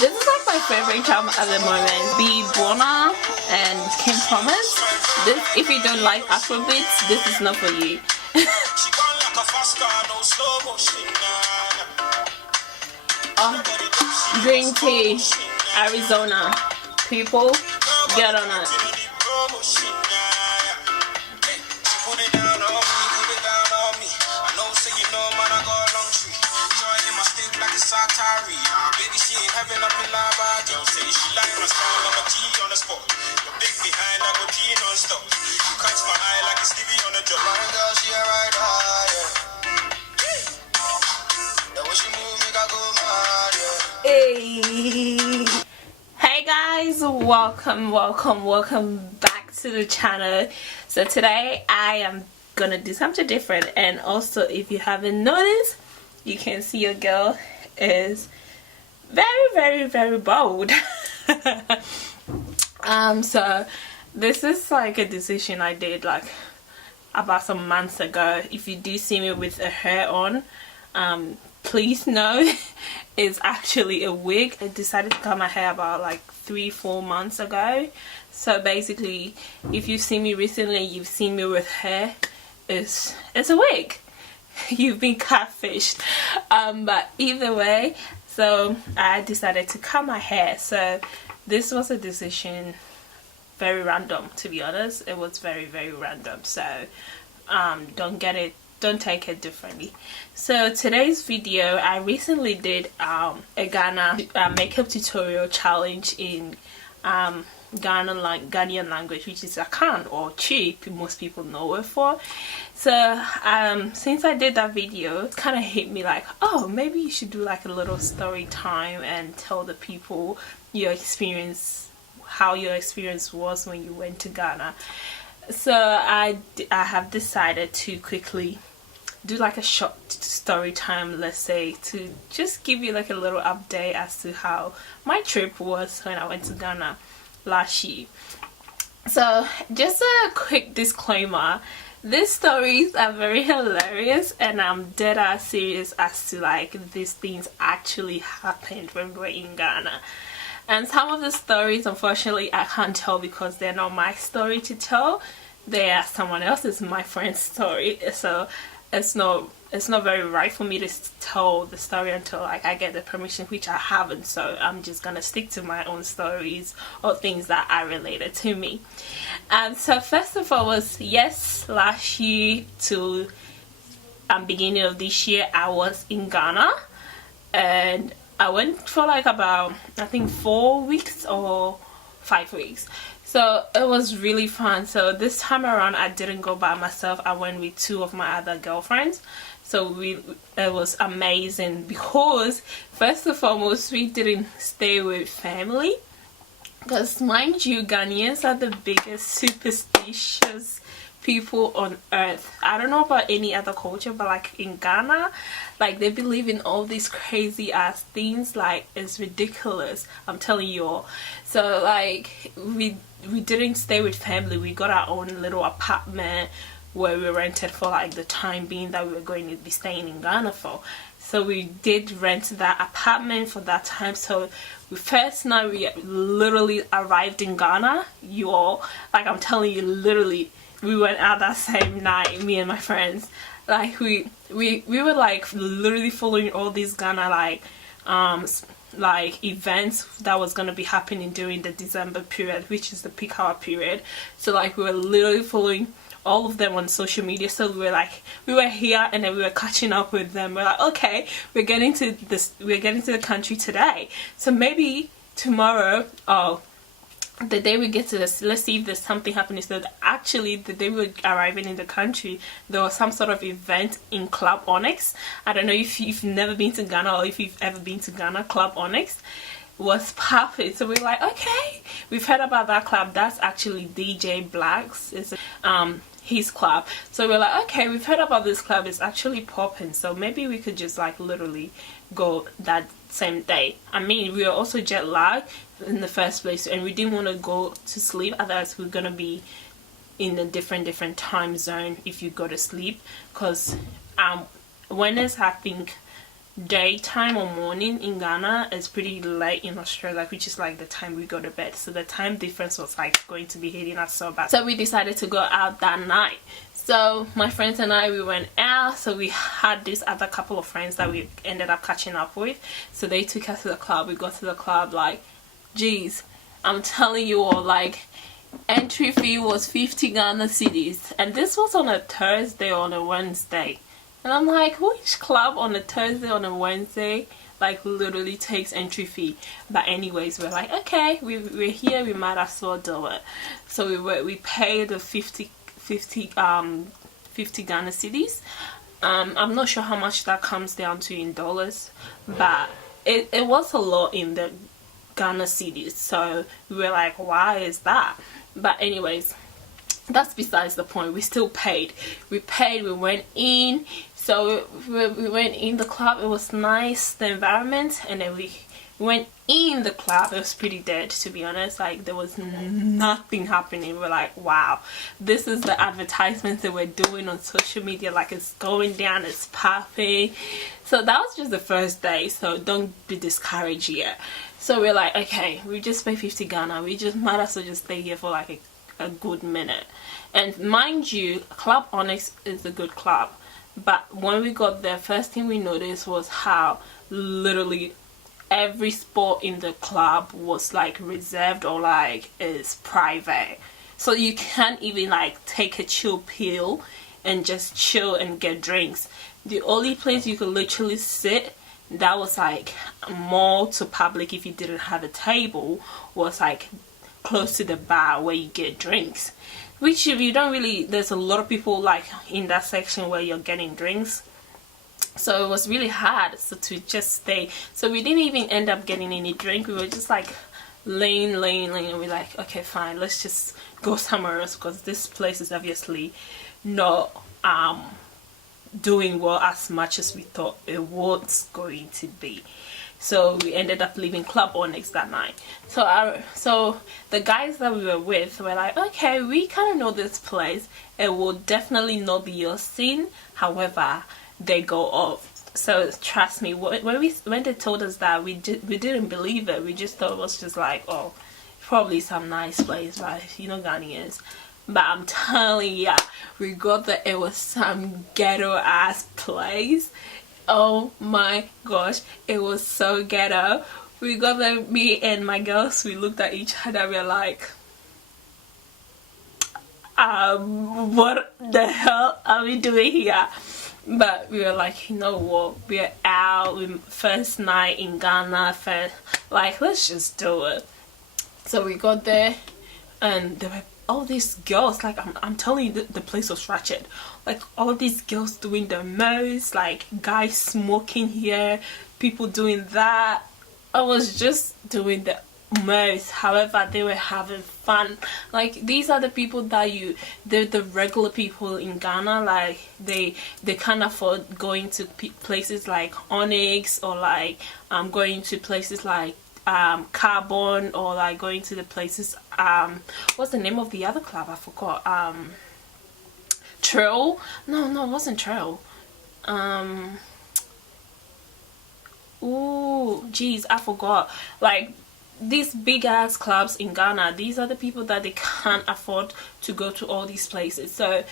This is like my favorite charm at the moment. Be Bona and Kim Thomas. This, if you don't like Afrobeats, this is not for you. Green tea, Arizona. People, get on it. Baby, she ain't having up in lava. Girl say she like my style, I'm a G on the spot. You're big behind, I go G non-stop. You catch my eye like a Stevie on the job. My girl, she a rider, yeah. The way she move, make I go mad, yeah. Hey guys, welcome back to the channel. So today I am gonna do something different, and also if you haven't noticed, you can see your girl is very bold. So this is like a decision I did like about some months ago. If you do see me with a hair on, please know it's actually a wig. I decided to cut my hair about like 3-4 months ago. So basically, if you've seen me recently, you've seen me with hair. It's a wig. You've been catfished. But either way, so I decided to cut my hair. So this was a decision, very random, to be honest. It was very random. So don't take it differently. So today's video, I recently did a Ghana makeup tutorial challenge in Ghanaian language, which is Akan or Chi, most people know it for. So since I did that video, it kind of hit me like, oh, maybe you should do like a little story time and tell the people your experience, how your experience was when you went to Ghana. So I have decided to quickly do like a short story time, let's say, to just give you like a little update as to how my trip was when I went to Ghana last year. So just a quick disclaimer, these stories are very hilarious and I'm dead ass serious as to like these things actually happened when we were in Ghana. And some of the stories, unfortunately, I can't tell because they're not my story to tell. They are someone else's, my friend's story. So it's not very right for me to tell the story until like I get the permission, which I haven't. So I'm just gonna stick to my own stories or things that are related to me. So first of all was, yes, last year to beginning of this year I was in Ghana, and I went for like about, I think, 4 weeks or 5 weeks. So it was really fun. So this time around I didn't go by myself. I went with 2 of my other girlfriends. So it was amazing because first and foremost we didn't stay with family, because mind you, Ghanaians are the biggest superstitious people on earth. I don't know about any other culture, but like in Ghana, like they believe in all these crazy ass things, like it's ridiculous, I'm telling you all. So like we didn't stay with family. We got our own little apartment where we rented for like the time being that we were going to be staying in Ghana for. So we did rent that apartment for that time. So we first night we literally arrived in Ghana, you all, like I'm telling you, literally we went out that same night, me and my friends. Like we were like literally following all these Ghana like events that was gonna be happening during the December period, which is the peak hour period. So like we were literally following all of them on social media. So we were here and then we were catching up with them. We're like, okay, we're getting to the country today, so maybe tomorrow, oh, the day we get to this, let's see if there's something happening. So actually the day we were arriving in the country, there was some sort of event in Club Onyx. I don't know if you've never been to Ghana or if you've ever been to Ghana. Club Onyx was perfect. So we're like, okay, we've heard about that club. That's actually DJ Black's, it's his club. So we're like, okay, we've heard about this club, it's actually popping, so maybe we could just like literally go that same day. I mean, we were also jet lagged in the first place and we didn't want to go to sleep, otherwise we're gonna be in a different time zone if you go to sleep, because when is, I think daytime or morning in Ghana is pretty late in Australia, which is like the time we go to bed. So the time difference was like going to be hitting us so bad. So we decided to go out that night. So my friends and I, we went out. So we had this other couple of friends that we ended up catching up with. So they took us to the club. We got to the club, like, geez, I'm telling you all, like, entry fee was 50 Ghana cedis, and this was on a Thursday or on a Wednesday. And I'm like, which club on a Thursday, on a Wednesday, like literally takes entry fee? But anyways, we're like, okay, we're here, we might as well do it. So we paid the 50 Ghana cedis. I'm not sure how much that comes down to in dollars, but it was a lot in the Ghana cedis. So we were like, why is that? But anyways, that's besides the point. We still paid. We went in. So we went in the club. It was nice, the environment. And then we went in the club. It was pretty dead, to be honest. Like, there was nothing happening. We're like, wow, this is the advertisements that we're doing on social media. Like, it's going down, it's popping. So that was just the first day. So don't be discouraged yet. So we're like, okay, we just paid 50 Ghana. We just might as well just stay here for like a good minute. And mind you, Club Onyx is a good club. But when we got there, first thing we noticed was how literally every spot in the club was like reserved or like is private. So you can't even like take a chill pill and just chill and get drinks. The only place you could literally sit that was like more to public if you didn't have a table was like close to the bar where you get drinks, which if you don't really, there's a lot of people like in that section where you're getting drinks. So it was really hard to just stay. So we didn't even end up getting any drink. We were just like laying, and we're like, okay, fine, let's just go somewhere else, because this place is obviously not doing well as much as we thought it was going to be. So we ended up leaving Club Onyx that night. So the guys that we were with were like, okay, we kind of know this place. It will definitely not be your scene. However, they go off. So trust me, when they told us that, we didn't believe it. We just thought it was just like, oh, probably some nice place, right? You know, Ghanaians. But I'm telling ya, we got there, it was some ghetto ass place. Oh my gosh, it was so ghetto. We got there, me and my girls, we looked at each other, we were like, what the hell are we doing here? But we were like, you know what, we're out, first night in Ghana, like, let's just do it. So we got there, and there were all these girls, like, I'm telling you, the place was ratchet. Like, all these girls doing the most, like, guys smoking here, people doing that. I was just doing the most. However, they were having fun. Like, these are the people that they're the regular people in Ghana. Like, they can't afford going to places like Onyx, or like going to places like Carbon, or like going to the places, what's the name of the other club? I forgot. Trail? No, it wasn't Trail. Ooh, geez, I forgot. Like, these big ass clubs in Ghana, these are the people that they can't afford to go to all these places. So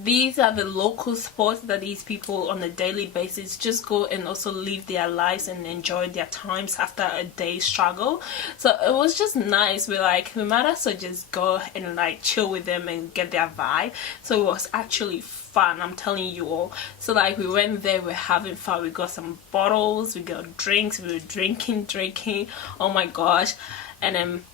these are the local spots that these people on a daily basis just go and also live their lives and enjoy their times after a day's struggle. So it was just nice. We're like, we might as well just go and like chill with them and get their vibe. So it was actually fun, I'm telling you all. So like, we went there, we're having fun, we got some bottles, we got drinks, we were drinking, oh my gosh. And then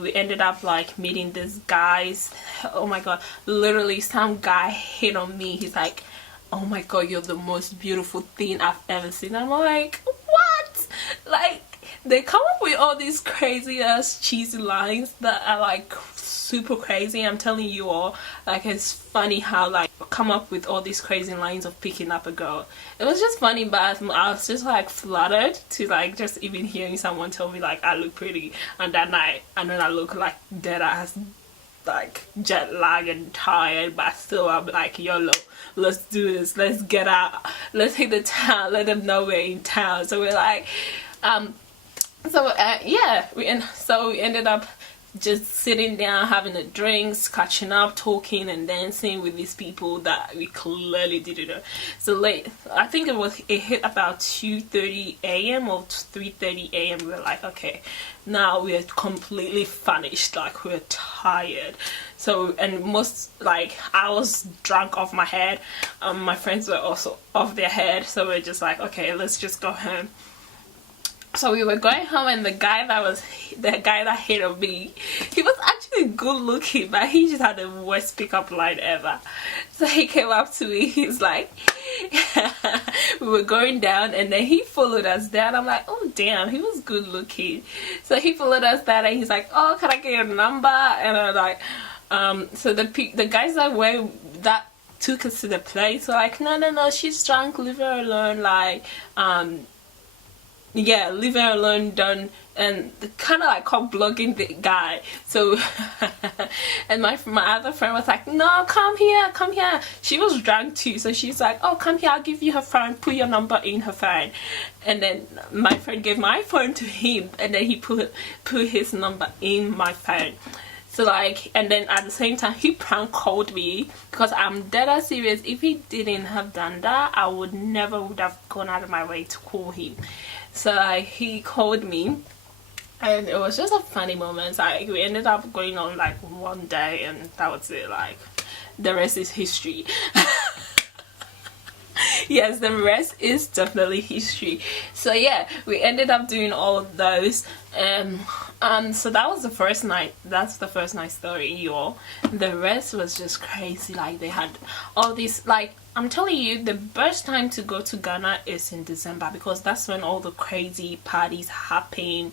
we ended up like meeting these guys. Oh my god, literally some guy hit on me. He's like, oh my god, you're the most beautiful thing I've ever seen. I'm like, what? Like, they come up with all these crazy ass cheesy lines that are like super crazy. I'm telling you all, like, it's funny how like come up with all these crazy lines of picking up a girl. It was just funny, but I was just like flattered to like just even hearing someone tell me like I look pretty, and that night I know I look like dead ass like jet lag and tired, but still I'm like, YOLO, let's do this, let's get out, let's hit the town, let them know we're in town. So we're like yeah, we ended up just sitting down, having a drinks, catching up, talking and dancing with these people that we clearly didn't know. So late, I think it hit about 2:30 a.m. or 3:30 a.m. we were like, okay, now we're completely famished, like we're tired. So, and like I was drunk off my head, my friends were also off their head, so we're just like, okay, let's just go home. So we were going home, and the guy that hit on me, he was actually good looking, but he just had the worst pickup line ever. So he came up to me, he's like, we were going down, and then he followed us down. I'm like, oh damn, he was good looking. So he followed us down, and he's like, oh, can I get your number? And I'm like, so the guys that took us to the place were like, no, she's drunk, leave her alone, like, yeah, leave her alone, done. And kind of like caught blocking the guy. So and my other friend was like, no, come here. She was drunk too, so she's like, oh, come here, I'll give you her phone, put your number in her phone. And then my friend gave my phone to him, and then he put his number in my phone. So like, and then at the same time he prank called me, because I'm dead serious. If he didn't have done that, I would have gone out of my way to call him. So like, he called me, and it was just a funny moment. Like, we ended up going on like one day, and that was it. Like, the rest is history. Yes, the rest is definitely history. So yeah, we ended up doing all of those, so that was the first night. That's the first night story, y'all. The rest was just crazy. Like, they had all these, like, I'm telling you, the best time to go to Ghana is in December, because that's when all the crazy parties happen.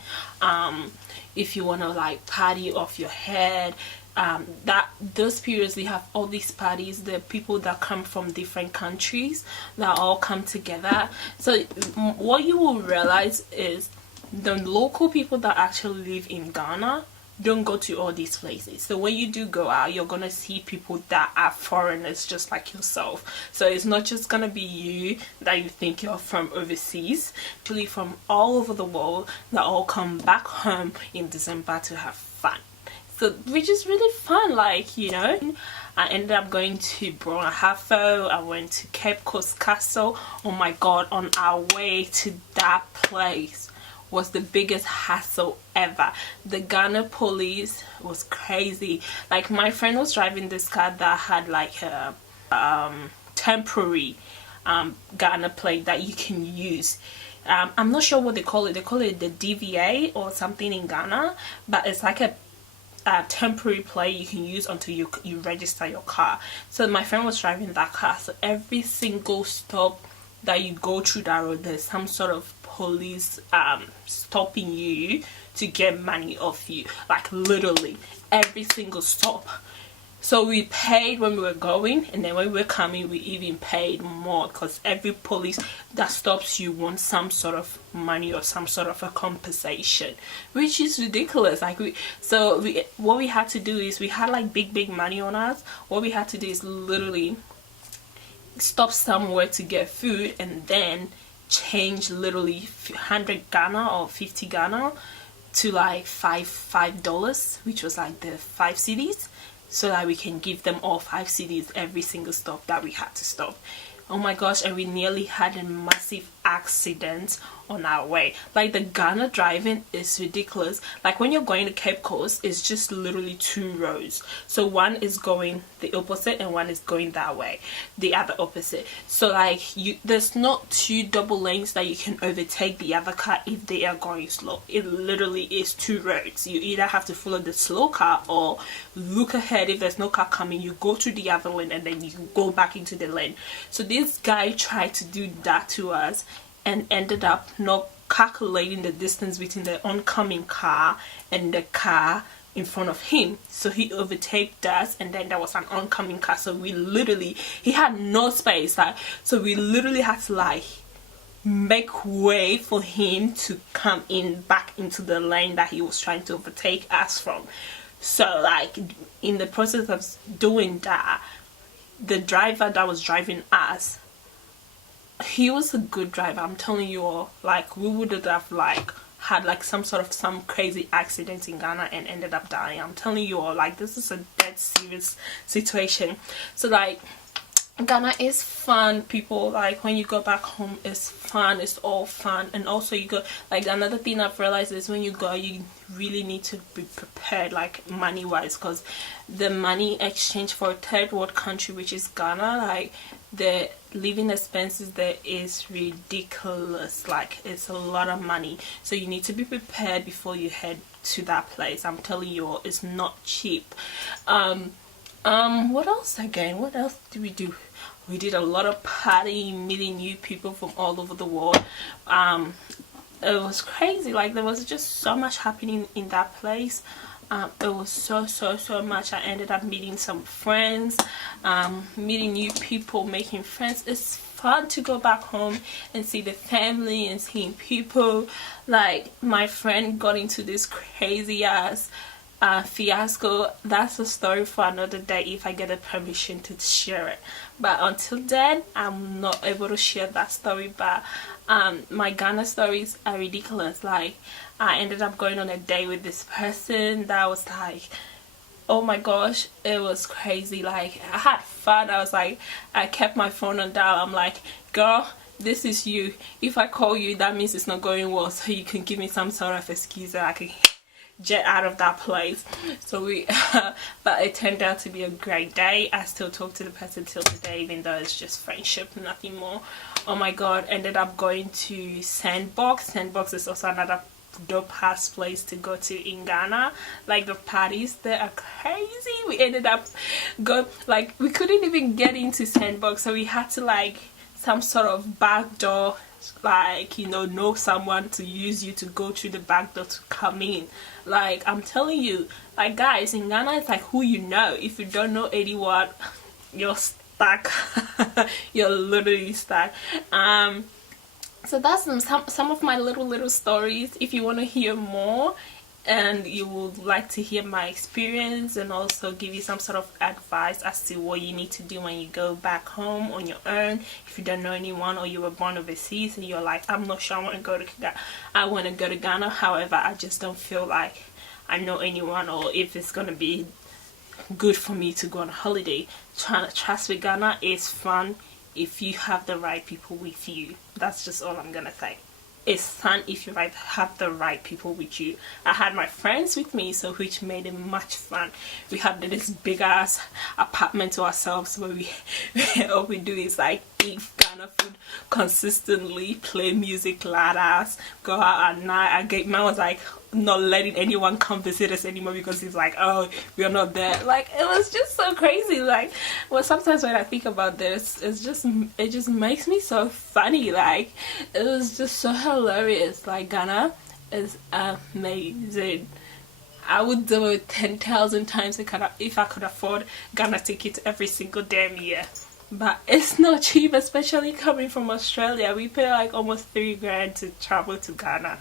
If you want to like party off your head, those periods, they have all these parties. The people that come from different countries that all come together. So what you will realize is the local people that actually live in Ghana don't go to all these places. So when you do go out, you're gonna see people that are foreigners just like yourself. So it's not just gonna be you that you think you're from overseas, actually from all over the world that all come back home in December to have fun. So, which is really fun, like, you know. I ended up going to Brona. I went to Cape Coast Castle. Oh my god, on our way to that place was the biggest hassle ever. The Ghana police was crazy. Like, my friend was driving this car that had like a temporary Ghana plate that you can use. I'm not sure what they call it. They call it the DVA or something in Ghana, but it's like a temporary plate you can use until you register your car. So my friend was driving that car, so every single stop that you go through that road, there's some sort of police stopping you to get money off you, like literally every single stop. So we paid when we were going, and then when we were coming we even paid more, because every police that stops you wants some sort of money or some sort of a compensation, which is ridiculous. Like, what we had to do is, we had like big money on us. What we had to do is literally stop somewhere to get food, and then change literally 100 Ghana or 50 Ghana to like $5, which was like the 5 cedis, so that we can give them all 5 cedis every single stop that we had to stop. Oh my gosh, and we nearly had a massive accident on our way. Like, the Ghana driving is ridiculous. Like, when you're going to Cape Coast, it's just literally 2 roads. So one is going the opposite and one is going that way, the other opposite. So like, there's not 2 double lanes that you can overtake the other car if they are going slow. It literally is 2 roads. You either have to follow the slow car or look ahead. If there's no car coming, you go through the other lane and then you can go back into the lane. So this guy tried to do that to us and ended up not calculating the distance between the oncoming car and the car in front of him. So he overtaked us, and then there was an oncoming car. So he had no space. Like, so we literally had to like make way for him to come in back into the lane that he was trying to overtake us from. So like in the process of doing that, the driver that was driving us, he was a good driver. I'm telling you all, like we would have like had like some crazy accident in Ghana and ended up dying. I'm telling you all, like this is a dead serious situation. So like Ghana is fun, people. Like when you go back home, it's fun, it's all fun. And also you go, like another thing I've realized is when you go, you really need to be prepared, like money wise, because the money exchange for a third world country, which is Ghana, like the living expenses there is ridiculous. Like it's a lot of money, so you need to be prepared before you head to that place. I'm telling you all, it's not cheap. What else again? What else did we do? We did a lot of partying, meeting new people from all over the world. It was crazy. Like there was just so much happening in that place. It was so much. I ended up meeting some friends, meeting new people, making friends. It's fun to go back home and see the family and seeing people. Like my friend got into this crazy ass fiasco. That's a story for another day if I get the permission to share it. But until then, I'm not able to share that story. But my Ghana stories are ridiculous. Like I ended up going on a date with this person that was like, oh my gosh, it was crazy. Like I had fun. I was like, I kept my phone on dial. I'm like, girl, this is you. If I call you, that means it's not going well, so you can give me some sort of excuse that I can jet out of that place. So we but it turned out to be a great day. I still talk to the person till today, even though it's just friendship, nothing more. Oh my god, ended up going to Sandbox. Sandbox is also another dope ass place to go to in Ghana. Like the parties there are crazy. We ended up like we couldn't even get into Sandbox, so we had to like some sort of back door, like know someone to use you to go through the back door to come in. Like I'm telling you, like guys, in Ghana it's like who you know. If you don't know anyone, you're stuck. You're literally stuck. So that's some of my little stories. If you want to hear more and you would like to hear my experience and also give you some sort of advice as to what you need to do when you go back home on your own, if you don't know anyone or you were born overseas and you're like, I'm not sure I want to go to Ghana, however I just don't feel like I know anyone or if it's gonna be good for me to go on a holiday, trust me, Ghana is fun if you have the right people with you. That's just all I'm gonna say. It's fun if you have the right people with you. I had my friends with me, so which made it much fun. We had this big ass apartment to ourselves where we all we do is like eat Ghana food consistently, play music loud ass, go out at night. Man was like not letting anyone come visit us anymore because he's like, oh, we're not there. Like it was just so crazy. Like well, sometimes when I think about this, it just makes me so funny. Like it was just so hilarious. Like Ghana is amazing. I would do it 10,000 times if I could afford Ghana tickets every single damn year. But it's not cheap, especially coming from Australia. We pay like almost $3 grand to travel to Ghana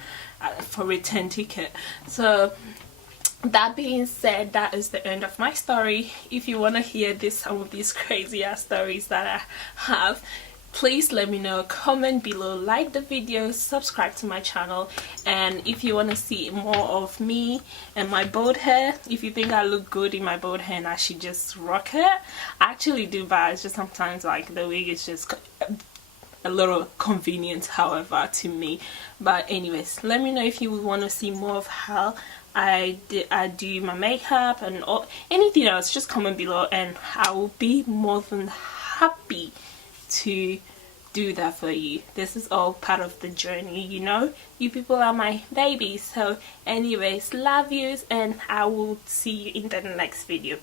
for a return ticket. So that being said, that is the end of my story. If you want to hear some of these crazy ass stories that I have, please let me know, comment below, like the video, subscribe to my channel. And if you want to see more of me and my bald hair, if you think I look good in my bald hair and I should just rock it, I actually do, but it's just sometimes like the wig is just a little convenient, however, to me. But anyways, let me know if you would want to see more of how I do my makeup and anything else. Just comment below and I will be more than happy to do that for you. This is all part of the journey, you people are my babies. So anyways, love yous and I will see you in the next video.